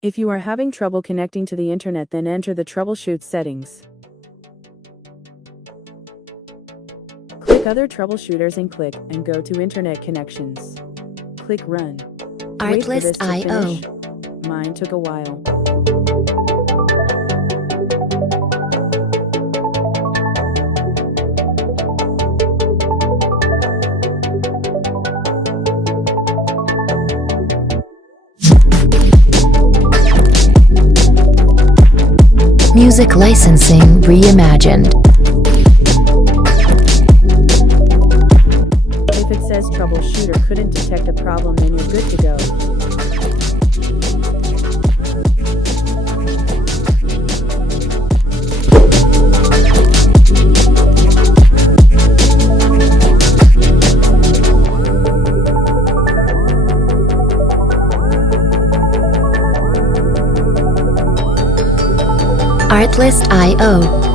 If you are having trouble connecting to the internet, then enter the troubleshoot settings. Click Other Troubleshooters and click and go to Internet Connections. Click Run. Wait for this to finish. Mine took a while. Music licensing reimagined. If it says troubleshooter couldn't detect a problem, then you're good to go. Artlist.io